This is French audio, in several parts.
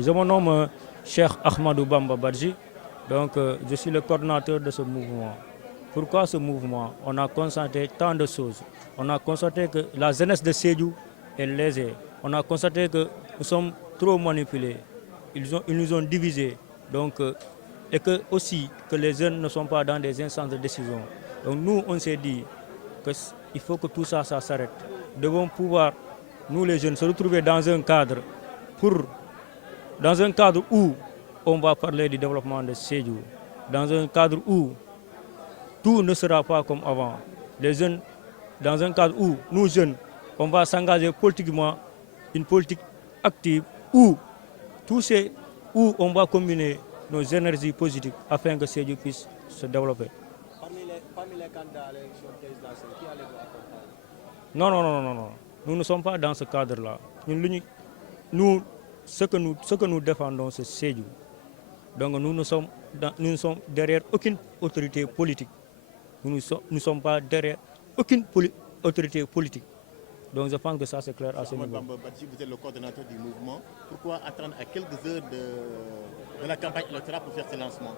je me nomme Cheikh Ahmadou Bamba Badji. Donc, je suis le coordinateur de ce mouvement. Pourquoi ce mouvement? On a constaté tant de choses. On a constaté que la jeunesse de Sédhiou est lésée. On a constaté que nous sommes trop manipulés. Ils nous ont divisés. Donc, et que aussi que les jeunes ne sont pas dans des instances de décision. Donc nous, on s'est dit qu'il faut que tout ça, ça s'arrête. Nous devons pouvoir, nous les jeunes, se retrouver dans un cadre où on va parler du développement de Sédhiou, dans un cadre où tout ne sera pas comme avant. Les jeunes, dans un cadre où nous jeunes, on va s'engager politiquement, une politique active où on va combiner nos énergies positives afin que Sédhiou puisse se développer. Parmi les candidats à l'élection présidentielle, qui allez-vous accompagner? Non. Nous ne sommes pas dans ce cadre-là. Ce que nous défendons, c'est Sédhiou. Donc nous ne sommes derrière aucune autorité politique. Nous ne sommes pas derrière aucune autorité politique. Donc je pense que ça c'est clair à ce niveau. Vous êtes le coordonnateur du mouvement. Pourquoi attendre à quelques heures de la campagne électorale pour faire ce lancement?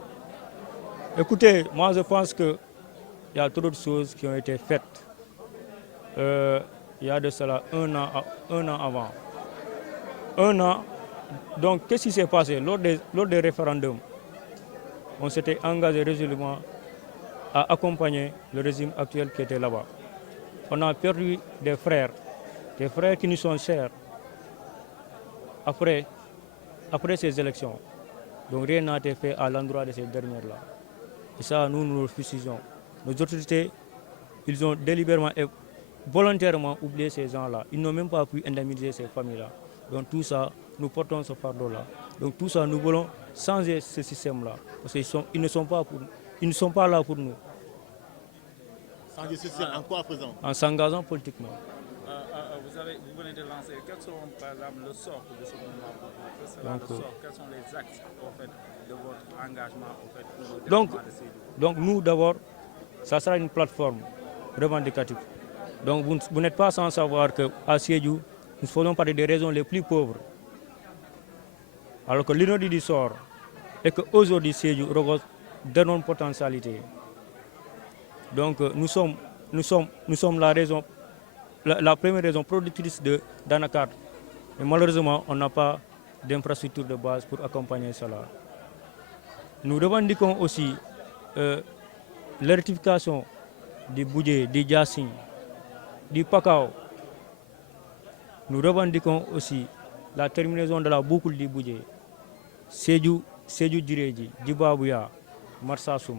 Écoutez, moi je pense qu'il y a trop de choses qui ont été faites. Il y a de cela un an avant. Un an. Donc qu'est-ce qui s'est passé lors des référendums? On s'était engagé résolument à accompagner le régime actuel qui était là-bas. On a perdu des frères qui nous sont chers après ces élections. Donc rien n'a été fait à l'endroit de ces dernières-là. Et ça, nous refusons. Nos autorités, ils ont délibérément et volontairement oublié ces gens-là. Ils n'ont même pas pu indemniser ces familles-là. Donc tout ça, nous portons ce fardeau-là. Donc tout ça, nous voulons changer ce système-là. Parce qu'ils ne sont pas là pour nous. Changer ce système en quoi faisant? En s'engageant politiquement. Vous venez de lancer, quels seront par exemple le sort de ce mouvement? Quels sont les axes de votre engagement pour le développement de Sédhiou? Donc nous d'abord, ça sera une plateforme revendicative. Donc vous n'êtes pas sans savoir qu'à Sédhiou, nous faisons partie des régions les plus pauvres. Alors que l'inodie du sort est qu'aujourd'hui Sédhiou regorge d'énormes potentialités. Donc nous sommes la première raison productrice d'Anakart. Et malheureusement, on n'a pas d'infrastructure de base pour accompagner cela. Nous revendiquons aussi l'électrification du Boudjé, du Djassin, du Pakao. Nous revendiquons aussi la terminaison de la boucle du Boudjé, Sédhiou Djiréji, Djibabouya, Marsassoum.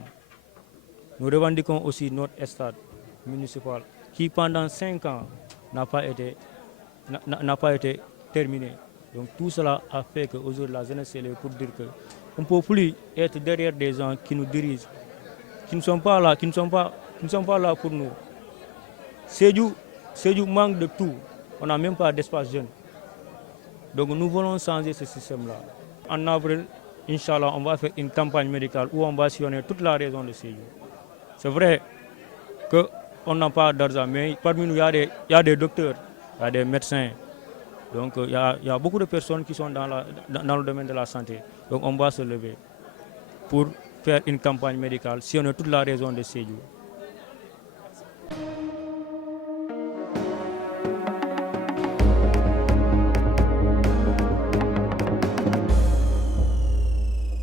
Nous revendiquons aussi notre stade municipal qui pendant 5 ans n'a pas été terminé. Donc tout cela a fait qu'aujourd'hui la jeunesse est là pour dire qu'on ne peut plus être derrière des gens qui nous dirigent, qui ne sont pas là pour nous. Sédhiou manque de tout. On n'a même pas d'espace jeune. Donc nous voulons changer ce système-là. En avril, Inch'Allah, on va faire une campagne médicale où on va sillonner toute la région de Sédhiou. C'est vrai qu'on n'a pas d'argent, mais parmi nous, il y a des docteurs, il y a des médecins. Donc il y a beaucoup de personnes qui sont dans le domaine de la santé. Donc on va se lever pour faire une campagne médicale, sillonner toute la région de Sédhiou.